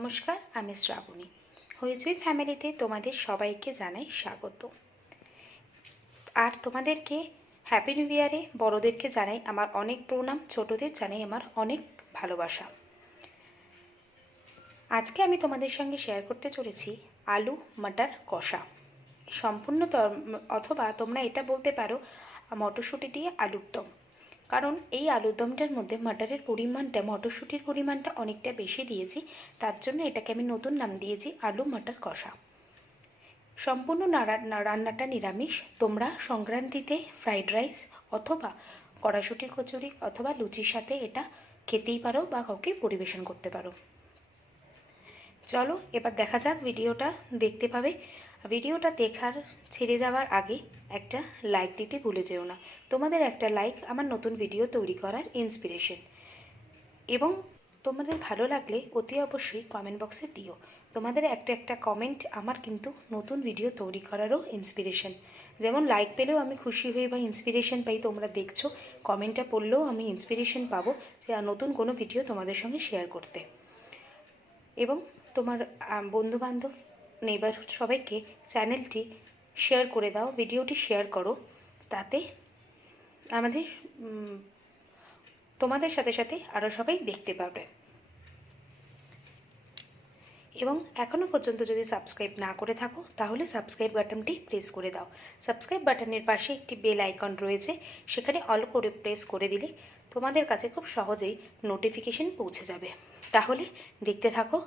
নমস্কার, আমি শ্রাবণী। হইচই ফ্যামিলিতে তোমাদের সবাইকে জানাই স্বাগত। আর তোমাদেরকে হ্যাপি নিউ ইয়ারে বড়দেরকে জানাই আমার অনেক প্রণাম, ছোটদের জানাই আমার অনেক ভালোবাসা। আজকে আমি তোমাদের সঙ্গে শেয়ার করতে চলেছি আলু মটর কষা। সম্পূর্ণ অথবা তোমরা এটা বলতে পারো মটরশুঁটি দিয়ে আলুর দম। কারণ এই আলুর দমটার মধ্যে মটরের পরিমাণটা, মটরশুঁটির পরিমাণটা অনেকটা বেশি দিয়েছি, তার জন্য এটাকে আমি নতুন নাম দিয়েছি আলু মটর কষা। সম্পূর্ণ রান্নাটা নিরামিষ। তোমরা সংক্রান্তিতে ফ্রাইড রাইস অথবা কড়াইশুঁটির কচুরি অথবা লুচির সাথে এটা খেতেই পারো বা কাউকে পরিবেশন করতে পারো। চলো এবার দেখা যাক, ভিডিওটা দেখতে পাবে। ভিডিওটা দেখার ছেড়ে যাওয়ার আগে একটা লাইক দিতে ভুলে যেও না। তোমাদের একটা লাইক আমার নতুন ভিডিও তৈরি করার ইন্সপিরেশন, এবং তোমাদের ভালো লাগলে অতি অবশ্যই কমেন্ট বক্সে দিও। তোমাদের একটা কমেন্ট আমার কিন্তু নতুন ভিডিও তৈরি করারও ইন্সপিরেশন। যেমন লাইক পেলেও আমি খুশি হই বা ইন্সপিরেশন পাই, তোমরা দেখছো, কমেন্টটা পড়লেও আমি ইন্সপিরেশন পাবো যে নতুন কোনো ভিডিও তোমাদের সঙ্গে শেয়ার করতে। এবং তোমার বন্ধুবান্ধব, নেইবার সবাইকে চ্যানেলটি শেয়ার করে দাও, ভিডিওটি শেয়ার করো, তাতে আমাদের তোমাদের সাথে সাথে আরও সবাই দেখতে পাবে। এবং এখনও পর্যন্ত যদি সাবস্ক্রাইব না করে থাকো তাহলে সাবস্ক্রাইব বাটনটি প্রেস করে দাও। সাবস্ক্রাইব বাটনের পাশে একটি বেল আইকন রয়েছে, সেখানে অল করে প্রেস করে দিলে তোমাদের কাছে খুব সহজেই নোটিফিকেশন পৌঁছে যাবে। তাহলে দেখতে থাকো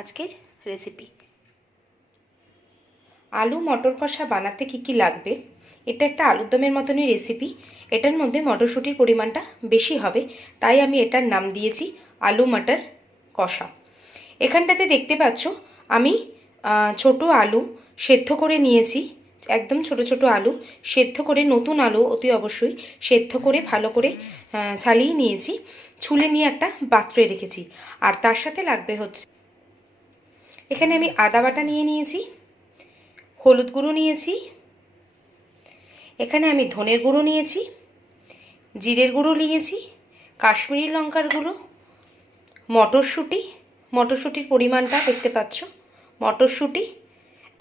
আজকের রেসিপি। আলু মটর কষা বানাতে কি কি লাগবে? এটা একটা আলুর দমের মতনই রেসিপি। এটার মধ্যে মটরশুঁটির পরিমাণটা বেশি হবে, তাই আমি এটার নাম দিয়েছি আলু মটর কষা। এখানটাতে দেখতে পাচ্ছ আমি ছোট আলু সেদ্ধ করে নিয়েছি, একদম ছোট ছোট আলু সেদ্ধ করে, নতুন আলু অতি অবশ্যই সেদ্ধ করে ভালো করে ছালিয়ে নিয়েছি, ছুলে নিয়ে একটা পাত্রে রেখেছি। আর তার সাথে লাগবে হচ্ছে, এখানে আমি আদা বাটা নিয়ে নিয়েছি, হলুদ গুঁড়ো নিয়েছি, এখানে আমি ধনের গুঁড়ো নিয়েছি, জিরের গুঁড়ো নিয়েছি, কাশ্মীরি লঙ্কার গুঁড়ো, মটরশুঁটির পরিমাণটা দেখতে পাচ্ছ, মটরশুঁটি,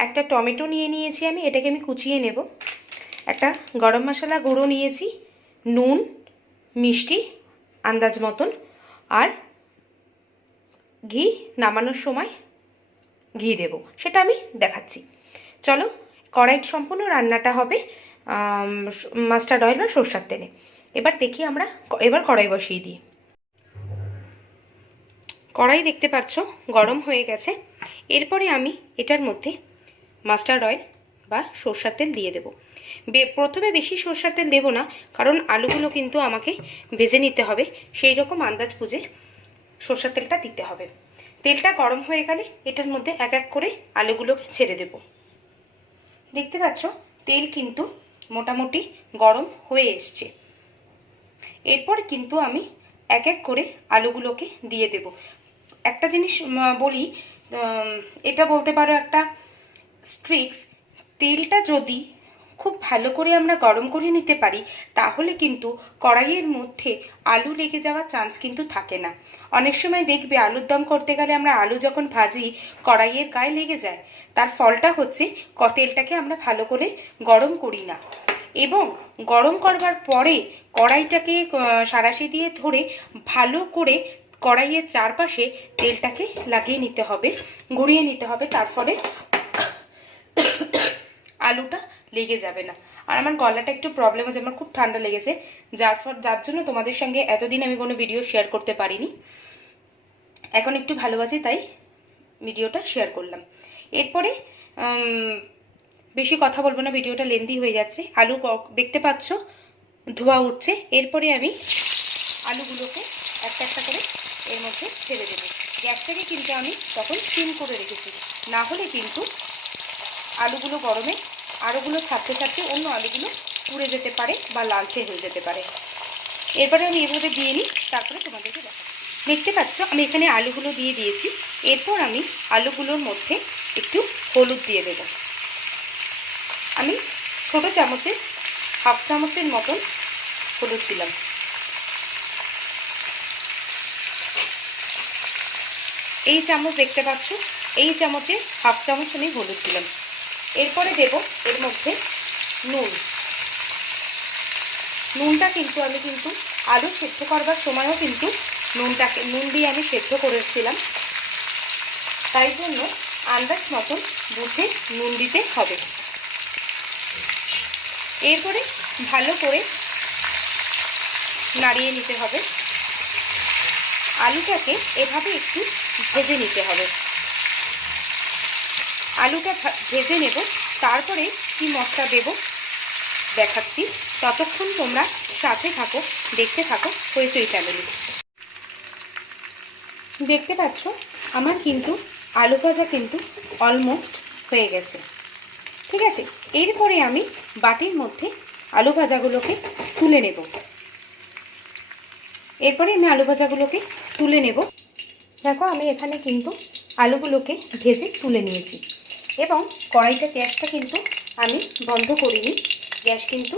একটা টমেটো নিয়ে নিয়েছি আমি, এটাকে আমি কুচিয়ে নেব, একটা গরম মশলা গুঁড়ো নিয়েছি, নুন মিষ্টি আন্দাজ মতন, আর ঘি, নামানোর সময় ঘি দেব, সেটা আমি দেখাচ্ছি। চলো, কড়াইট সম্পূর্ণ রান্নাটা হবে মাস্টার্ড অয়েল বা সরষের তেলে। এবার দেখি আমরা, এবার কড়াই বসিয়ে দিই। কড়াই দেখতে পাচ্ছ গরম হয়ে গেছে। এরপরে আমি এটার মধ্যে মাস্টার্ড অয়েল বা সরষের তেল দিয়ে দেব। প্রথমে বেশি সরষের তেল দেব না, কারণ আলুগুলো কিন্তু আমাকে ভেজে নিতে হবে, সেই রকম আন্দাজ বুঝে সরষের তেলটা দিতে হবে। তেলটা গরম হয়ে গেলে এটার মধ্যে এক এক করে আলুগুলোকে ছেড়ে দেব। দেখতে পাচ্ছ তেল কিন্তু মোটামুটি গরম হয়ে এসছে। এরপর কিন্তু আমি এক এক করে আলুগুলোকে দিয়ে দেব। একটা জিনিস বলি, এটা বলতে পারো একটা ট্রিক্স, তেলটা যদি খুব ভালো করে আমরা গরম করে নিতে পারি, তাহলে কিন্তু কড়াইয়ের মধ্যে আলু লেগে যাওয়ার চান্স কিন্তু থাকে না। অনেক সময় দেখবে আলুর দম করতে গেলে আমরা আলু যখন ভাজি কড়াইয়ের গায়ে লেগে যায়, তার ফলটা হচ্ছে তেলটাকে আমরা ভালো করে গরম করি না। এবং গরম করবার পরে কড়াইটাকে সাঁড়াশি দিয়ে ধরে ভালো করে কড়াইয়ের চারপাশে তেলটাকে লাগিয়ে নিতে হবে, ঘুরিয়ে নিতে হবে, তার ফলে আলুটা লেগে যাবে না। আর আমার গলাটা একটু প্রবলেম হচ্ছে, আমার খুব ঠান্ডা লেগেছে, যার জন্য তোমাদের সঙ্গে এতদিন আমি কোনো ভিডিও শেয়ার করতে পারিনি। এখন একটু ভালো আছে তাই ভিডিওটা শেয়ার করলাম। এরপরে বেশি কথা বলবো না, ভিডিওটা লেন্দি হয়ে যাচ্ছে। আলু দেখতে পাচ্ছ ধোয়া উঠছে। এরপরে আমি আলুগুলোকে একটা একটা করে এর মধ্যে ছেড়ে দেবো। গ্যাসটাকে কিন্তু আমি তখন সিম করে রেখেছি, না হলে কিন্তু আলুগুলো গরমে আলুগুলো ছাড়তে ছাড়তে অন্য আলুগুলো পুড়ে যেতে পারে বা লালচে হয়ে যেতে পারে। এরপরে আমি এভাবে দিয়ে নিই, তারপরে তোমাদেরকে দেখাচ্ছি। দেখতে পাচ্ছ আমি এখানে আলুগুলো দিয়ে দিয়েছি। এরপর আমি আলুগুলোর মধ্যে একটু হলুদ দিয়ে দেব। আমি ছোটো চামচের হাফ চামচের মতন হলুদ দিলাম। এই চামচ দেখতে পাচ্ছ, এই চামচে হাফ চামচ আমি হলুদ দিলাম। এরপরে দেব এর মধ্যে নুন। নুনটা কিন্তু আমি আলু সেদ্ধ করবার সময়ও কিন্তু নুন দিয়ে আমি সেদ্ধ করেছিলাম, তাই জন্য আন্দাজ মতন বুঝে নুন দিতে হবে। এরপরে ভালো করে নাড়িয়ে নিতে হবে। আলুটাকে এভাবে একটু ভেজে নিতে হবে। আলুটা ভেজে নেব, তারপরে কি মশলা দেব দেখাচ্ছি। ততক্ষণ তোমরা সাথে থাকো, দেখতে থাকো হইচই ফ্যামিলি। দেখতে পাচ্ছ আমার কিন্তু আলু ভাজা কিন্তু অলমোস্ট হয়ে গেছে। ঠিক আছে, এরপরে আমি বাটির মধ্যে আলু ভাজাগুলোকে তুলে নেব। দেখো আমি এখানে কিন্তু আলুগুলোকে ভেজে তুলে নিয়েছি এবং গ্যাসটা কিন্তু আমি বন্ধ করিনি। গ্যাস কিন্তু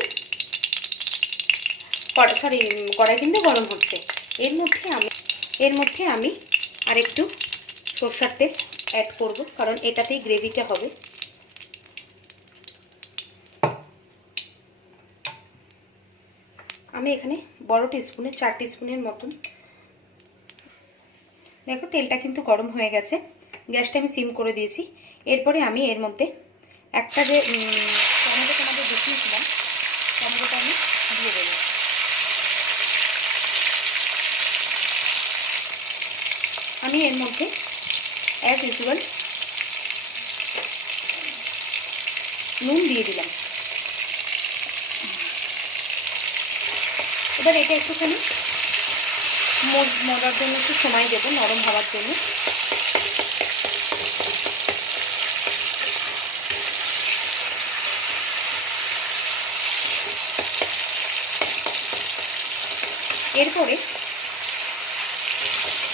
কড়াই কিন্তু গরম হচ্ছে। এর মধ্যে আমি আর একটু সরষের তেল অ্যাড করব, কারণ এটাতেই গ্রেভিটা হবে। আমি এখানে বড় টিস্পুনে 4 টিস্পুনের মতন। দেখো তেলটা কিন্তু গরম হয়ে গেছে, গ্যাসটা আমি সিম করে দিয়েছি। এরপরে আমি এর মধ্যে একটা যে টমেটো তোমাদের দেখিয়েছিলাম, টমেটোটা আমি দিয়ে দেব। আমি এর মধ্যে অ্যাজ ইউজুয়াল নুন দিয়ে দিলাম। এবার এটা একটুখানি মরার জন্য একটু সময় দেবো, নরম হওয়ার জন্য। এরপরে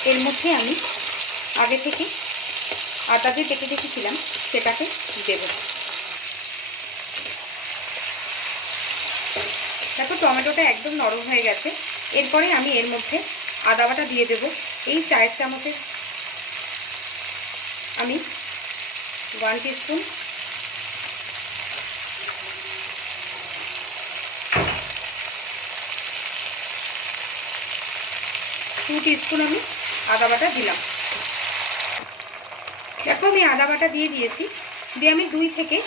এর মধ্যে আমি আগে থেকে আদা যে বেটে রেখেছিলাম সেটাকে দেব। দেখো টমেটোটা একদম নরম হয়ে গেছে। এরপরে আমি এর মধ্যে আদা বাটা দিয়ে দেব। এই 4 চামচের আমি 1 টিস্পুন, আমি আদা বাটা দিলাম। দেখো আমি আদা বাটা দিয়ে দিয়েছি, দিয়ে আমি 2 থেকে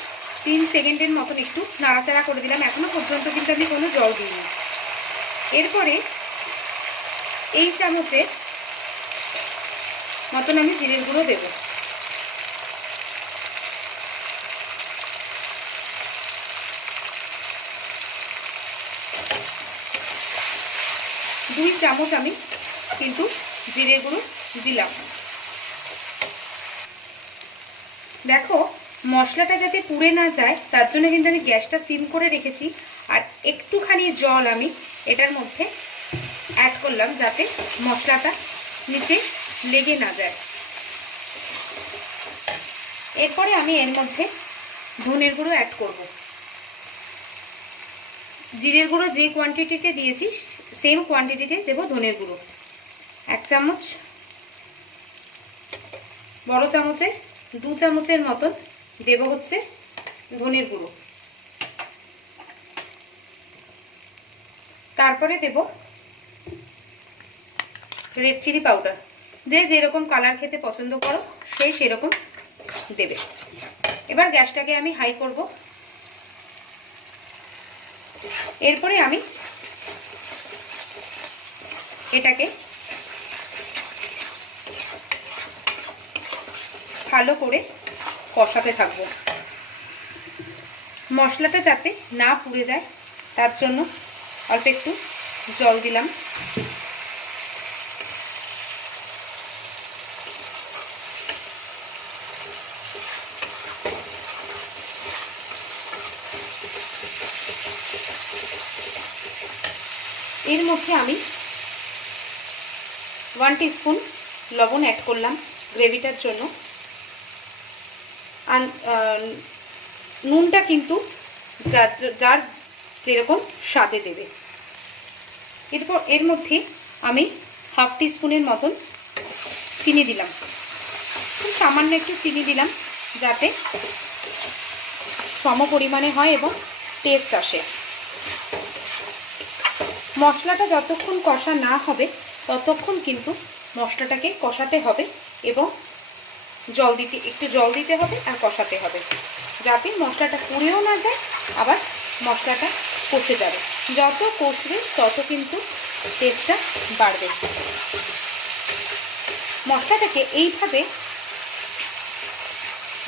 3 সেকেন্ডের মতন একটু নাড়াচাড়া করে দিলাম। এখনো পর্যন্ত কিন্তু আমি কোনো জল দিইনি। এরপরে এই চামচের মতন আমি জিরের গুঁড়ো দেব। দুই চামচ আমি কিন্তু জিরের গুঁড়ো দিলাম। দেখো মশলাটা যাতে পুড়ে না যায় তার জন্য কিন্তু আমি গ্যাসটা সিম করে রেখেছি। আর একটুখানি জল আমি এটার মধ্যে অ্যাড করলাম, যাতে মশলাটা নিচে লেগে না যায়। এরপরে আমি এর মধ্যে ধনের গুঁড়ো অ্যাড করব। জিরের গুঁড়ো যে কোয়ান্টিটিতে দিয়েছি সেম কোয়ান্টিটিতে দেব ধনের গুঁড়ো। 1 চামচ, বড় চামচে 2 চামচের মতন দেব হচ্ছে ধনের গুঁড়ো। তারপরে দেব রেড চিলি পাউডার। যে যেরকম কালার খেতে পছন্দ করো সেই সেরকম দেবে। এবার গ্যাসটাকে আমি হাই করব। এরপরে আমি এটাকে ভালো করে কষাতে থাকবো। মশলাটা যাতে না পুড়ে যায় তার জন্য অল্প একটু জল দিলাম। এর মধ্যে আমি 1 টিস্পুন লবণ অ্যাড করলাম গ্রেভিটার জন্য। আর নুনটা কিন্তু যার যেরকম স্বাদে দেবে। এরপর এর মধ্যে আমি হাফ টিস্পুনের মতন চিনি দিলাম। খুব সামান্য একটু চিনি দিলাম যাতে সম পরিমাণে হয় এবং টেস্ট আসে। মশলাটা যতক্ষণ কষা না হবে ততক্ষণ কিন্তু মশলাটাকে কষাতে হবে এবং একটু জল দিতে হবে আর কষাতে হবে, যাতে মশলাটা পুড়েও না যায়, আবার মশলাটা কষে যাবে। যত কষবে তত কিন্তু টেস্টটা বাড়বে। মশলাটাকে এইভাবে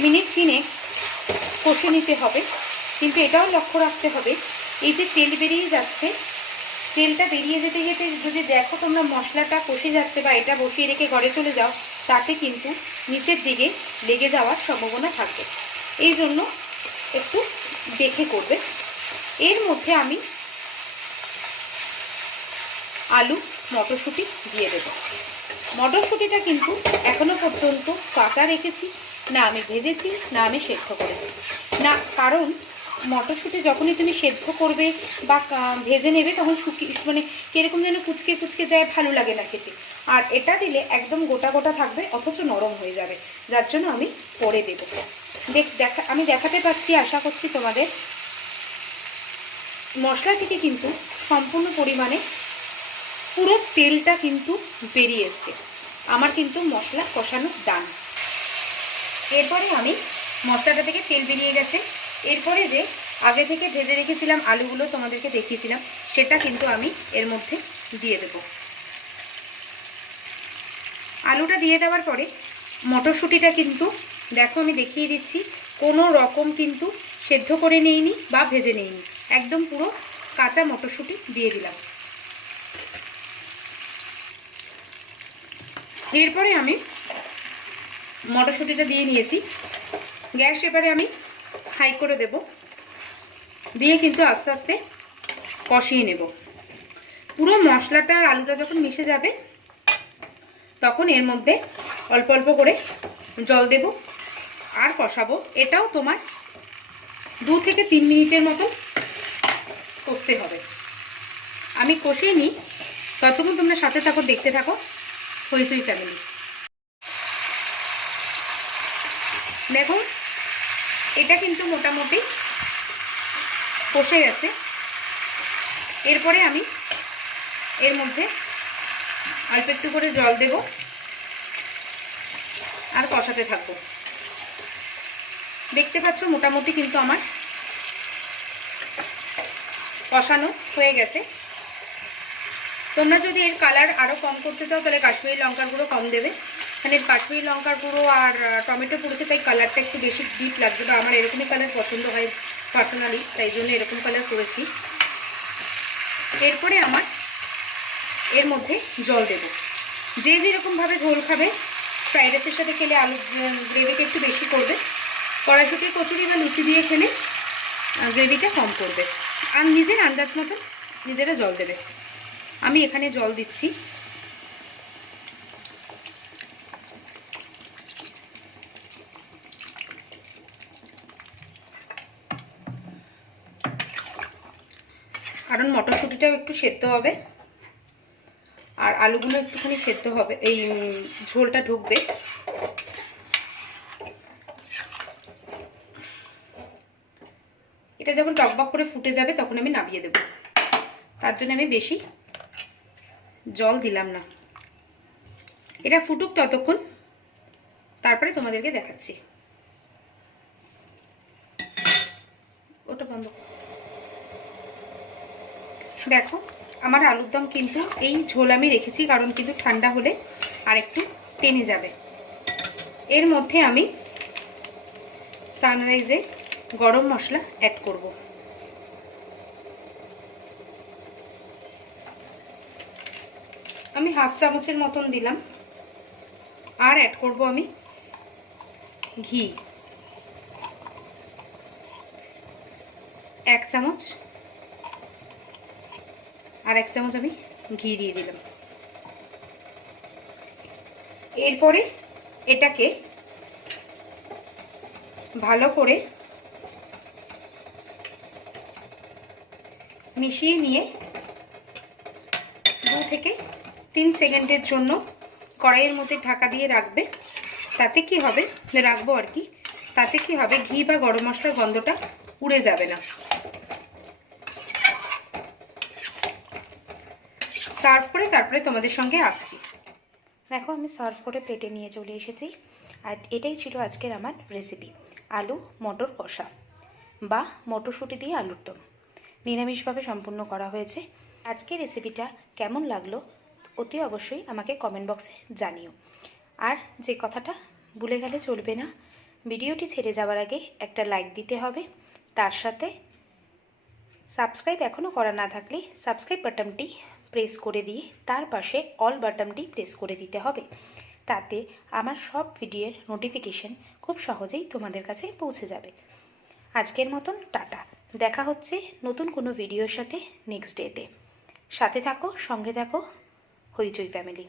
মিনিট 3 কষে নিতে হবে। কিন্তু এটাও লক্ষ্য রাখতে হবে, এই যে তেল বেরিয়ে যাচ্ছে, তেলটা বেরিয়ে যেতে যেতে যদি দেখো তোমরা মশলাটা কষে যাচ্ছে বা এটা বসিয়ে রেখে ঘরে চলে যাও, তাতে কিন্তু নিচের দিকে লেগে যাওয়ার সম্ভাবনা থাকবে। এই জন্য একটু দেখে করবে। এর মধ্যে আমি আলু মটরশুঁটি দিয়ে দেবো। মটরশুঁটিটা কিন্তু এখনো পর্যন্ত কাঁচা রেখেছি না, আমি ভেজেছি না আমি সেদ্ধ করেছি না, কারণ মটরশুঁটি যখনই তুমি সেদ্ধ করবে বা ভেজে নেবে তখন মানে কীরকম যেন কুচকে কুচকে যায়, ভালো লাগে না খেতে। আর এটা দিলে একদম গোটা গোটা থাকবে অথচ নরম হয়ে যাবে, যার জন্য আমি পরে দেবো। আমি দেখাতে পাচ্ছি, আশা করছি তোমাদের। মশলা থেকে কিন্তু সম্পূর্ণ পরিমাণে পুরো তেলটা কিন্তু বেরিয়ে এসছে। আমার কিন্তু মশলা কষানো ডান। এরপরে আমি মশলাটা থেকে তেল বেরিয়ে গেছে, এরপরে যে আগে থেকে ভেজে রেখেছিলাম আলুগুলো তোমাদেরকে দেখিয়েছিলাম, সেটা কিন্তু আমি এর মধ্যে দিয়ে দেব। আলুটা দিয়ে দেওয়ার পরে মটরশুঁটিটা কিন্তু দেখো আমি দেখিয়ে দিচ্ছি, কোনো রকম কিন্তু সেদ্ধ করে নেইনি বা ভেজে নেইনি, একদম পুরো কাঁচা মটরশুঁটি দিয়ে দিলাম। এরপরে আমি মটরশুঁটিটা দিয়ে নিয়েছি, গ্যাস এবারে আমি হাই করে দেব, দিয়ে কিন্তু আস্তে আস্তে কষিয়ে নেব। পুরো মশলাটা আর আলুটা যখন মিশে যাবে তখন এর মধ্যে অল্প অল্প করে জল দেব আর কষাবো। এটাও তোমার 2 থেকে 3 মিনিটের মতো কষতে হবে। আমি কষিয়ে নিই, ততক্ষণ তোমরা সাথে থাকো, দেখতে থাকো হইচই ফ্যামিলি। দেখো এটা কিন্তু মোটামুটি কষে গেছে। এরপরে আমি এর মধ্যে অল্প একটু করে জল দেব আর কষাতে থাকবো। দেখতে পাচ্ছ মোটামুটি কিন্তু আমার কষানো হয়ে গেছে। তোমরা যদি এর কালার আরও কম করতে চাও তাহলে কাশ্মীরি লঙ্কার গুঁড়ো কম দেবে। মানে কাশ্মীরি লঙ্কার গুঁড়ো আর টমেটো পড়েছে তাই কালারটা একটু বেশি ডিপ লাগছে, বা আমার এরকমই কালার পছন্দ হয় পার্সোনালি, তাই জন্য এরকম কালার করেছি। এরপরে আমার এর মধ্যে জল দেব। যে যেরকমভাবে ঝোল খাবে, ফ্রাইড রাইসের সাথে খেলে আলু গ্রেভিটা একটু বেশি করবে, কড়াইশুঁটির কচুরি বা লুচি দিয়ে খেলে গ্রেভিটা কম করবে, আর নিজের আন্দাজ মতন নিজেরা জল দেবে। আমি এখানে জল দিচ্ছি। কারণ মটরশুঁটিটাও একটু সেদ্ধ হবে আর আলুগুলো একটুখানি সেদ্ধ হবে, এই ঝোলটা ঢুকবে। এটা যখন টকবক করে ফুটে যাবে তখন আমি নামিয়ে দেব, তার জন্য আমি বেশি জল দিলাম না। এটা ফুটুক ততক্ষণ, তারপরে তোমাদেরকে দেখাচ্ছি। ওটা বন্ধ। দেখো আমার আলুর দম কিন্তু এই ঝোল আমি রেখেছি, কারণ কিন্তু ঠান্ডা হলে আর একটু টেনে যাবে। এর মধ্যে আমি সানরাইজে গরম মশলা অ্যাড করব। আমি হাফ চামচের মতন দিলাম। আর অ্যাড করব আমি ঘি 1 চামচ, আর 1 চামচ আমি ঘি দিয়ে দিলাম। এরপরে এটাকে ভালো করে মিশিয়ে নিয়ে 2 থেকে 3 সেকেন্ডের জন্য কড়াইয়ের মধ্যে ঢাকা দিয়ে রাখবে। তাতে কি হবে, রাখবো আর কি, তাতে কি হবে ঘি বা গরম মশলার গন্ধটা উড়ে যাবে না। সার্ভ করে তারপরে তোমাদের সঙ্গে আসছি। দেখো আমি সার্ভ করে প্লেটে নিয়ে চলে এসেছি। আর এটাই ছিল আজকের আমার রেসিপি, আলু মটর কষা বা মটরশুঁটি দিয়ে আলুর দম। নিরামিষভাবে সম্পূর্ণ করা হয়েছে। আজকের রেসিপিটা কেমন লাগলো অতি অবশ্যই আমাকে কমেন্ট বক্সে জানিও। আর যে কথাটা ভুলে গেলে চলবে না, ভিডিওটি ছেড়ে যাওয়ার আগে একটা লাইক দিতে হবে। তার সাথে সাবস্ক্রাইব এখনও করা না থাকলে সাবস্ক্রাইব বাটনটি প্রেস করে দিয়ে তার পাশে অল বাটনটি প্রেস করে দিতে হবে। তাতে আমার সব ভিডিওর নোটিফিকেশন খুব সহজেই তোমাদের কাছে পৌঁছে যাবে। আজকের মতন টাটা, দেখা হচ্ছে নতুন কোনো ভিডিওর সাথে নেক্সট ডেতে। সাথে থাকো, সঙ্গে থাকো হইচই ফ্যামিলি।